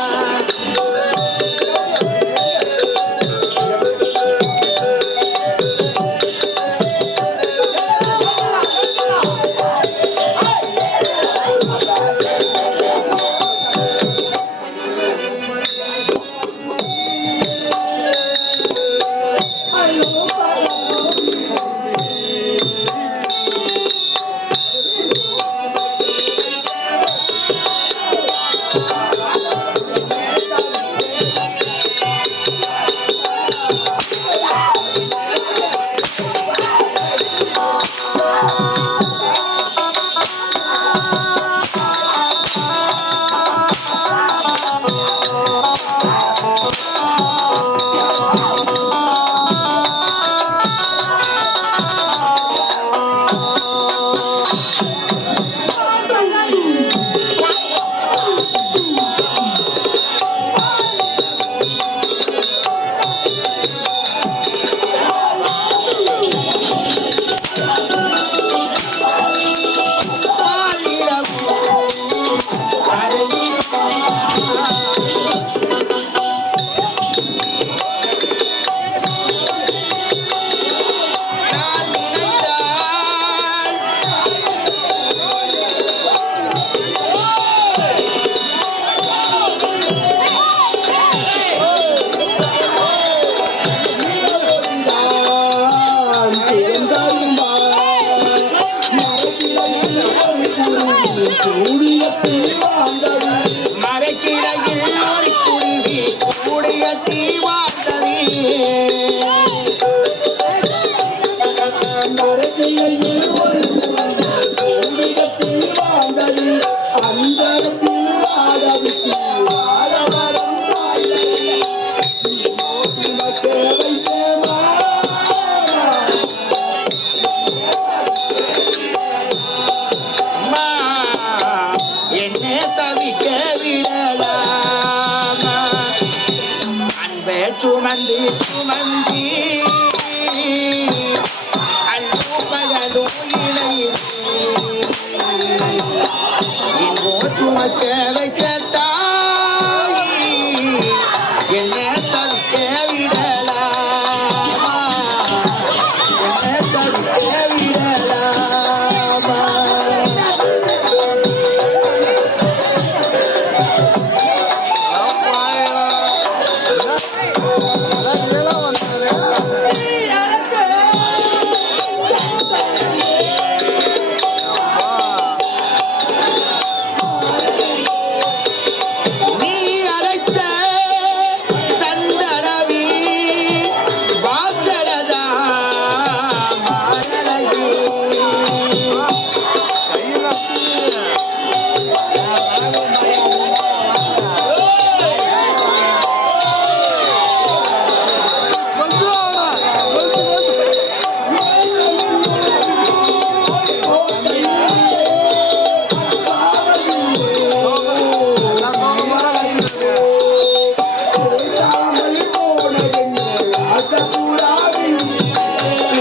மறைக்கிறையில் ஒரு குருவி கூடிய தீவாண்டது மறைக்கிறையில் ஒரு கூடிய தீவாண்டது அந்த தீவாடவிக்கு ஆடவரம் என்ன தவிக்க விடலாமா அன்பே சுமந்து சுமந்தி அன்பு பகலும் இன்போ சுமக்க வைக்க தாயி என்ன தவிக்க விடலாமா என்ன தவிக்க விடலாமா நீ அரைத்த தந்தளவி வாசலதா மாரழகி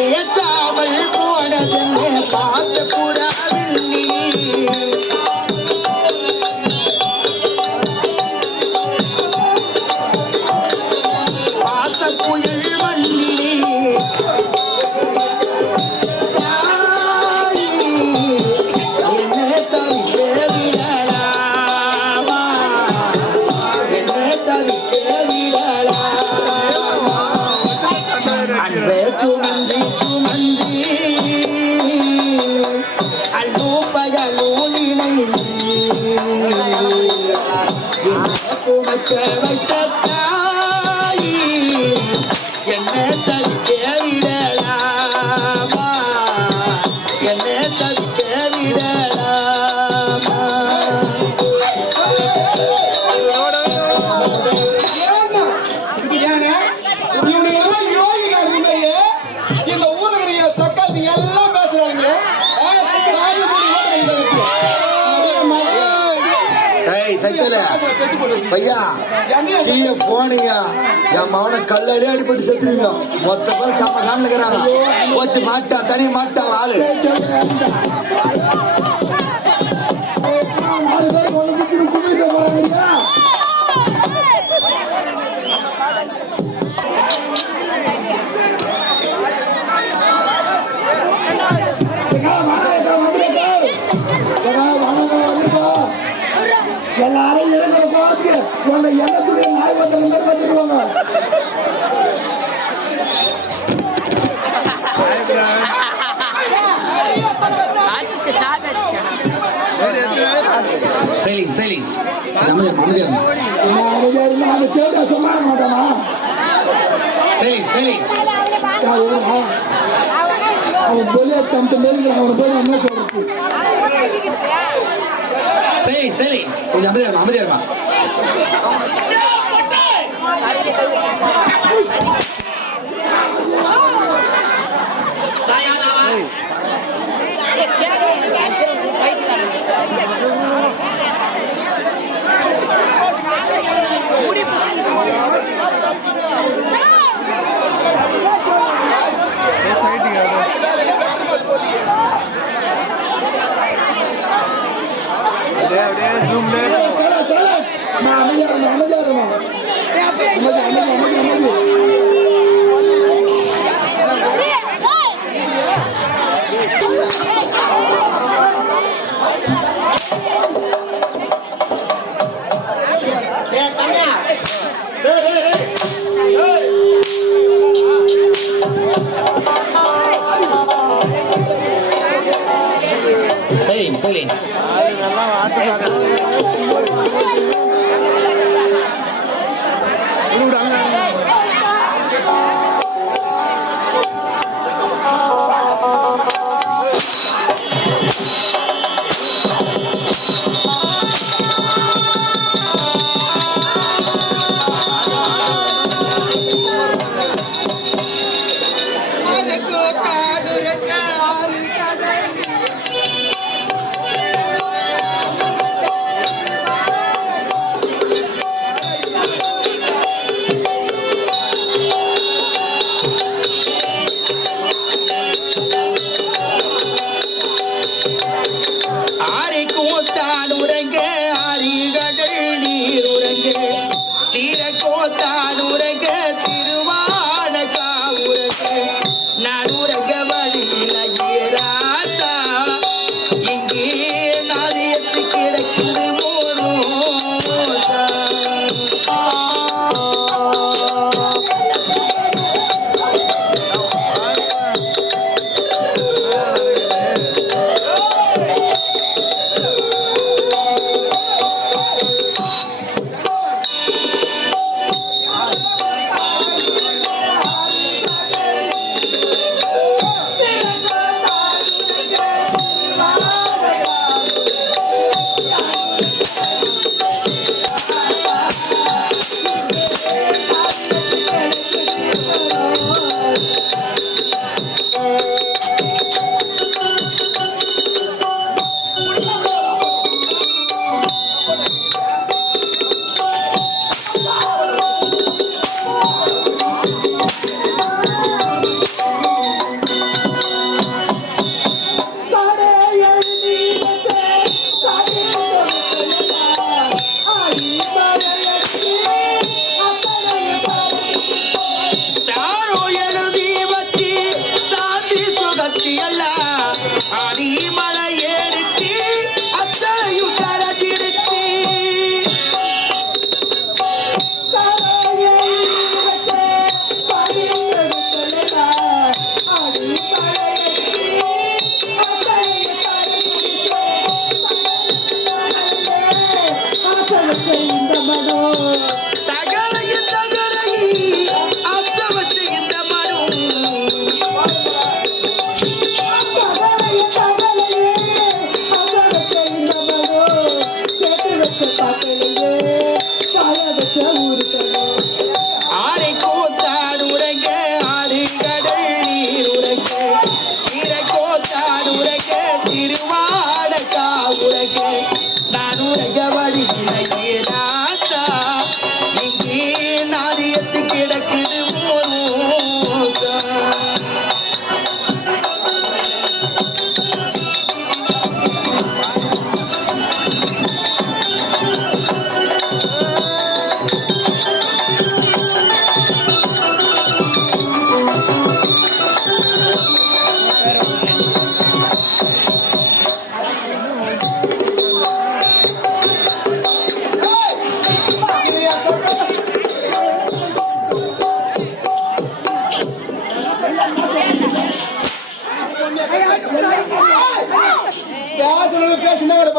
ஏற்றாமல் போனதென்ன பார்த்த கூடாவில்லை பார்த்த புயல் மண்ணிலே தாயி என்ன தவிக்க விடலாமா என்ன தவிக்க விடலாமா அன்பே சுமந்தி சுமந்தி அன்பு பகலும் சுமக்க வைத்த தாயி என்ன தவிக்க விடலாமா என்ன தவிக்க விடலாமா இந்த ஊர்ல இருக்கிற சக்காத்திங்க எல்லாம் பேசுறாங்க சத்திய பயவேல பையா கீழே போனீங்க என் மவனை கல்லாலே அடிபட்டு செத்துருவீங்க மொத்த பேர் கம்ம காணலுக்கிறாங்க போச்சு மாட்டா தனி மாட்டா ஆளு எல்லாரும் இறங்குற போறதுக்கு உன்னை எண்ணத்துடைய நாய் வந்தவங்க மாதிரி வந்துடுவாங்க சொல்ல மாட்டானா அவன் போலியா தம்பி மேலே அவனை போய் என்ன சொல்றது சரி கொஞ்சம் அமைதியா இருமா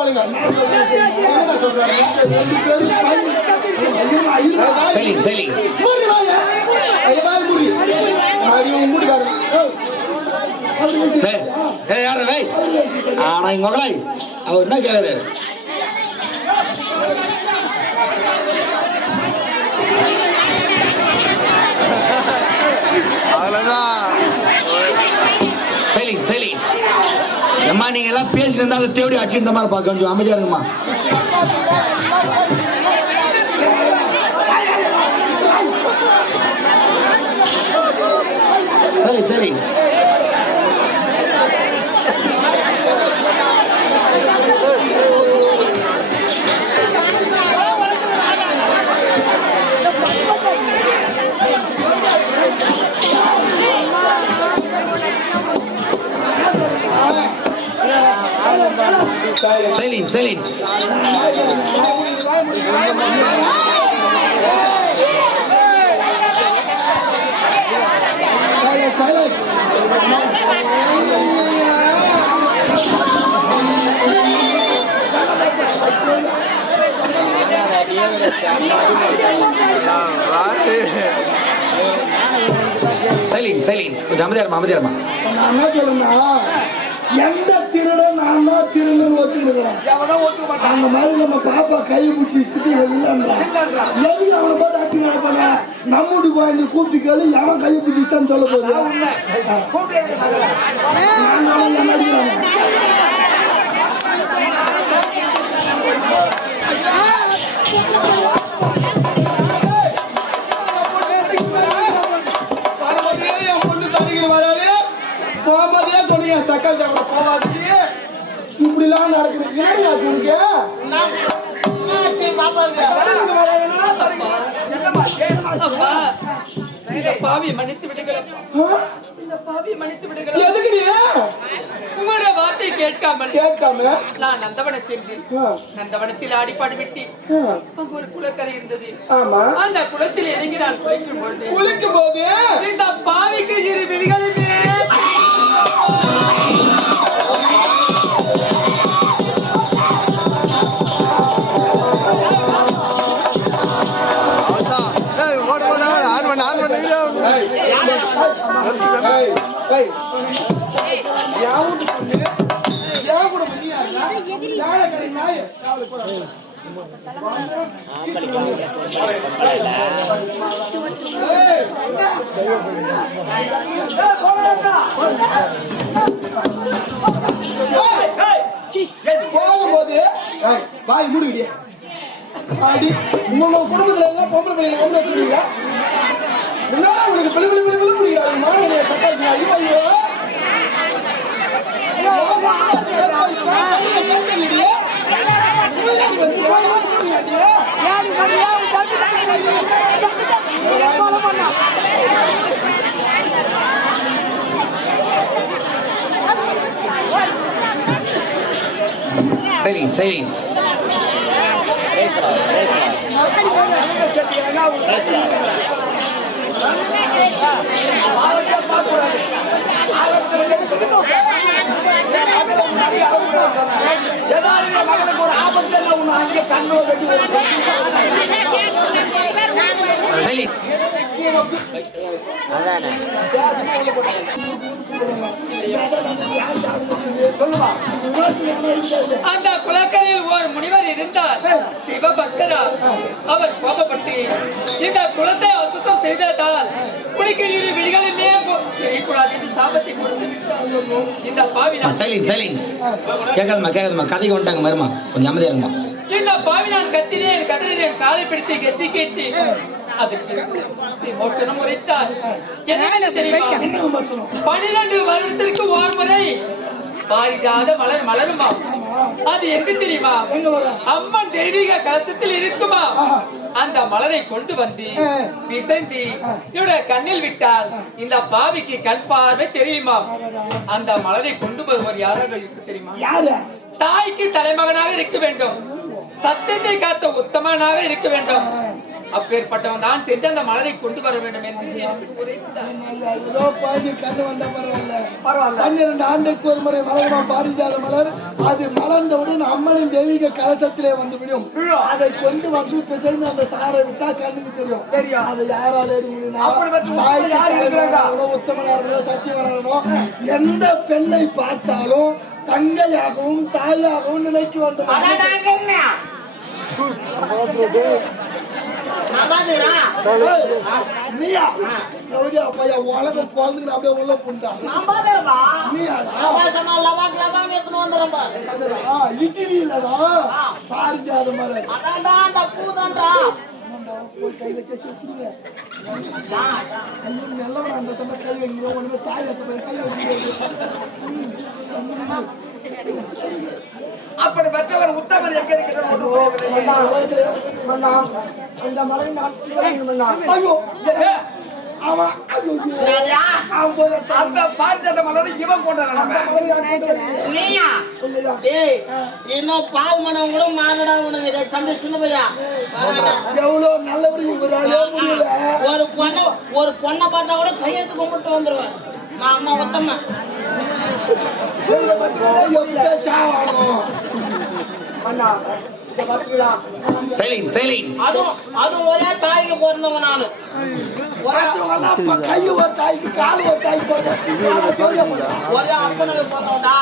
பாருங்க என்ன சொல்றாரு? ரெண்டு பேரும் சைலன்ஸ் சைலன்ஸ் மூடி வாங்க. ஐயா வாங்க மூடி. ஐயோ மூடிக்காரங்க. ஏய் யார வை ஆனா இங்க மகளே அவர் என்ன கேக்குறாரு? சைலன்ஸ் சைலன்ஸ் அம்மா நீங்க எல்லாம் பேசிட்டு இருந்தா அதை தேடி அடிச்சு இந்த மாதிரி பார்க்க கொஞ்சம் அமைதியா இருங்கம்மா. சரி சரி சைலன்ஸ் சைலன்ஸ் சைலன்ஸ் சைலன்ஸ் கொஞ்சம் அமைதியாருமா அமைதியாருமா. நான் என்ன சொல்லுன்னா எந்த திருடன் நான் தான் திருடன் ஒத்துக்கிறேன். அந்த மாதிரி நம்ம பாப்பா கை பிடிச்சி ஸ்திதி இல்லைன்றா எதுக்கு அவனை பார்த்து அட்டி நடப்பாங்க? நம்முடி போய் கூப்பிட்டு கேளு எவன் கையை பிடிச்சிட்டான்னு சொல்ல போகுது. போகும்போதே சொன்னீங்க தக்காளி சாப்பிட போவாதுக்கு இப்படி எல்லாம் நடக்குது. இந்த பாவியை மன்னித்து விடுங்கள். இந்த பாவியை மன்னித்து விடுங்கள். எதுக்கு நீ உங்களுடைய வார்த்தை கேட்காமல் நான் நந்தவனம் சென்றேன். நந்தவனத்தில் ஆடிப்பாடு விட்டு அங்கு ஒரு குளக்கரை இருந்தது. அந்த குளத்தில் இறங்கி நான் குளிக்கும் போது இந்த பாவிக்கு இரு விழிகளுமே போகும்போது வாய் மூடிக்கிட்டே உங்க குடும்பத்துல எல்லாம் பொம்பளை பிள்ளைங்க வந்து வச்சிருக்கீங்க. என்ன உனக்கு பிள்ளை பிள்ளை பிள்ளை பிடிக்கிறாங்க மாணவர்களை சட்டாச்சு. ஐயோ சைலன்ஸ் சைலன்ஸ் அந்த குளக்கரையில் ஒரு முனிவர் இருந்தார், சிவபக்தரா. அவர் கோபப்பட்டு இந்த குளத்தை அசுத்தம் செய்ததால் குளிக்க இரு விழிகளுமே செய்யக்கூடாது என்று சாபத்தை கொடுத்து இந்த பாவி கேட்காதமா கேட்காதமா கதைக்கு வந்துட்டாங்க மருமா கொஞ்சம் அமைதியா இருமா. இந்த பாவி நான் கத்தினேன் கதறினேன் காலை பிடித்து கெத்தி கேட்டு அதுக்கு விமோசனம் உரைத்தார். என்ன தெரியுமா? 12 வருடத்திற்கு ஒரு முறை பாரிஜாத மலர் மலருமா. அது எங்க தெரியுமா? அம்மன் தெய்வீக கலசத்தில் இருக்குமா. அந்த மலரை கொண்டு வந்து பிசைந்து இவருடைய கண்ணில் விட்டால் இந்த பாவிக்கு கண் பார்வை தெரியுமா. அந்த மலரை கொண்டு வருவர் யாராக இருக்கு தெரியுமா? தாய்க்கு தலைமகனாக இருக்க வேண்டும், சத்தியத்தை காத்த உத்தமனாக இருக்க வேண்டும். அப்பேற்பட்டவன் தான் சென்று அந்த மலரை கொண்டு வர வேண்டும் என்று எனக்கு உரைத்தார். ஏதோ குழந்தை கண்ணு வந்தா பரவாயில்ல 12 ஆண்டுக்கு ஒரு முறை மலருமா பாரிஜாத மலர். அது மலர்ந்தவுடன் அம்மனின் தெய்வீக கலசத்திலே வந்து விடும். அதை கொண்டு வந்து பிசைந்து அந்த சாரை விட்டா கண்ணுக்கு தெரியும். அதை யாரால உத்தமனாரோ சத்தியவனாரோ எந்த பெண்ணை பார்த்தாலும் தங்கையாகவும் தாயாகவும் நினைக்க வேண்டும். நீயா பையா உலகம் பிறந்துக்கிட்டு அப்படியே உள்ள புண்டா இட்லி இல்லடா பாரிஜாத மலர். கை வச்சு சுத்துறீங்க நல்லவனா அந்த தந்த கை வைக்கிறோம் ஒண்ணுமே தாய் கை அப்படி பெற்றவர் உத்தமன் எங்க இருக்கிறார்? அந்த மலை ஐயோ அவன் அந்த பாரிஜாத மலரை இவன் கொண்டான். இன்னும் பால் மனம் கூட மாறடா உனக்கு தம்பி சின்ன பையா எவ்வளவு நல்லவரு ஒரு பொண்ணை பார்த்தா கூட கையெழுத்து கும்பிட்டு வந்துருவேன். அம்மா உத்தம்மா அதுவும் ஒரே தாய்க்கு பிறந்தவங்க நானு. கை ஒரு தாய்க்கு கால் ஒரு தாய்க்கு ஒரே அப்பனுக்கு பிறந்தவன்டா.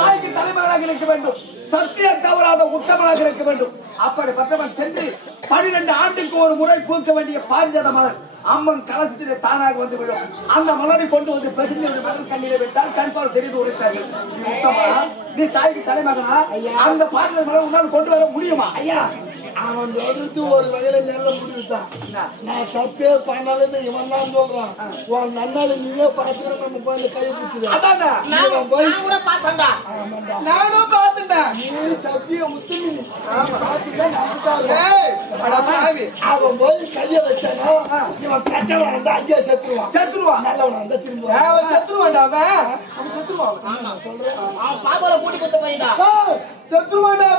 தாய்க்கு தலைமகனாக இருக்க வேண்டும், சத்தியம் தவறாத உத்தமனாக இருக்க வேண்டும். அப்படிப்பட்டவன் சென்று 12 ஆண்டுக்கு ஒரு முறை பூக்க வேண்டிய பாரிஜாத மலர் அம்மன் கலசத்திலே தானாக வந்துவிடும். அந்த மலரை கொண்டு வந்து பிரசித்தி மலர் கண்ணிலே விட்டால் கண்பால் தெரிந்து உரைத்தார்கள். நீ தாய்க்கு தலைமகனா? அந்த பாரிஜாத மலர் உன்னால் கொண்டு வர முடியுமா? ஐயா அவன் சொல்றது ஒரு வகையில நல்ல முடிவுதான். நான் தப்பே பண்ணலன்னு இவன் தான் சொல்றான். உன் நன்னால நீயே பார்த்து நம்ம போய் கையை பிடிச்சது நானும் பார்த்துட்டேன். நீ சத்திய உத்துமி பார்த்துதான் அவன் போய் கைய வச்சானா இவன் கட்டவனா இருந்தா அங்கேயே செத்துருவான். நல்லவனா இருந்தா திரும்ப செத்துருவான்டா. அவன் செத்துருவான். சொல்றேன் பாபால கூட்டி கொடுத்த பையன்டா. செத்துருவான்டா.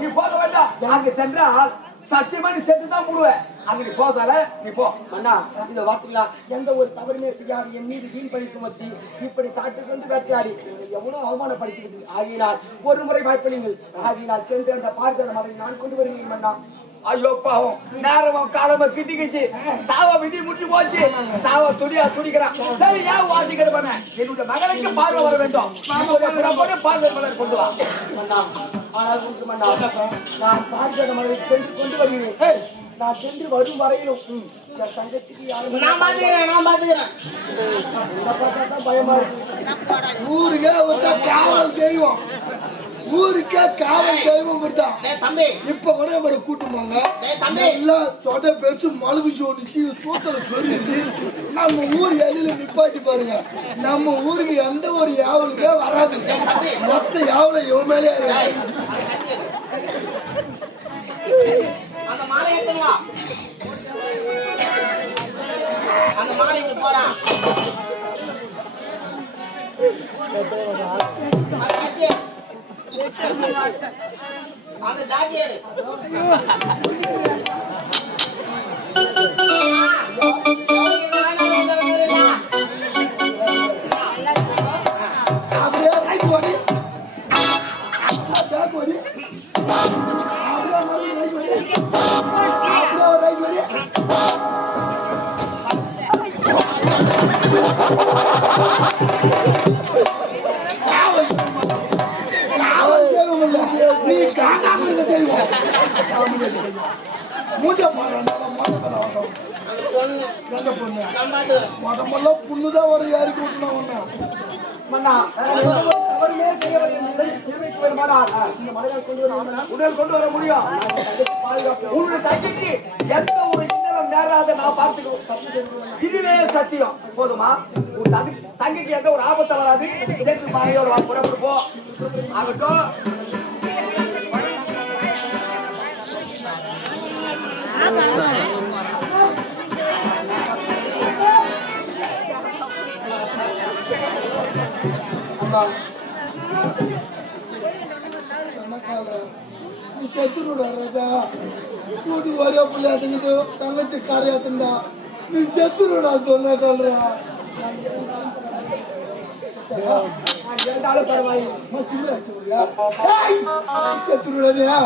நீ போக வேண்டாம். அங்க சென்றால் சத்தியமா நீ செத்துதான் முழுவேன். அங்க நீ போதால நீ போ. அண்ணா இந்த வார்த்தைங்களா எந்த ஒரு தவறுமே செய்யாது என் மீது வீண் பழி சுமத்தி இப்படி சாட்டு கொண்டு வேட்டையாடி எவ்வளவு அவமானப்படுத்திவிட்டு ஆகினால் ஒரு முறை வாய்ப்பளிங்கள். ஆகினால் சென்று அந்த பாரிஜாத மலரை நான் கொண்டு வருகிறேன் அண்ணா. ஐயோ பாவம் நேரம் காலமா கிட்டிக்கிச்சு சாவ விதி முட்டி போச்சு. சாவ துடிக்கிறான். சரி ஏன் வாசிக்கிற பண்ண என்னுடைய மகனுக்கு பார்வை வர வேண்டும். பார்வை மலர் கொண்டு வா. ஆனால் ஒன்று மன்னா நான் பாரிஜாத மலரை சென்று கொண்டு வருகிறேன். நான் சென்று வரும் வரையிலும் என் தங்கச்சிக்கு யாரும் நான் பாத்துக்கிறேன். பயமா இருக்கு. ஊருக்கே காவல் தெய்வம் ஊருக்கே காவல் தெய்வம் தம்பி இப்ப கூட ஒரு கூட்டுமாங்க எல்லாம் தொட பேச்சு மழுகு சோடிச்சு சூத்தல சொல்லிட்டு நம்ம ஊர் எல்லையில நிப்பாட்டி பாருங்க. நம்ம ஊருக்கு எந்த ஒரு யாவலுமே வராது. மொத்த யாவல இவன் மேலே அந்த மாலை எடுத்துன்னு வா. அந்த மாலை போறான். அந்த ஜாட்டியேடு அப்படியே ரைட் ஓடி பேக் ஓடி அப்படியே ரைட் ஓடி அப்படியே ரைட் ஓடி நீ காணாம இருக்க தெய்வம் மூஞ்ச பொண்ணு உடம்பெல்லாம் புண்ணுதான் ஒரு யாருக்கு விட்டுனா ஒண்ணா உடல் கொண்டு வர முடியும். உன்னுடைய தங்கிக்கு எந்த ஒரு இன்னலம் நேராத நான் பார்த்துக்கிறோம். இதுவே சத்தியம் போதுமா? உன் தங்கிக்கு எந்த ஒரு ஆபத்து வராது. மாயோட புறப்பட்டு போ ஆகட்டும். கணக்கால நீ செத்துருடா ராஜா வீட்டுக்கு ஒரே பிள்ளையாட்டுக்குது தங்கச்சி காரியாத்துண்டா நீ செத்துருடா சொன்ன காலரா இருந்தாலும் பரவாயில்லை. செத்துருடா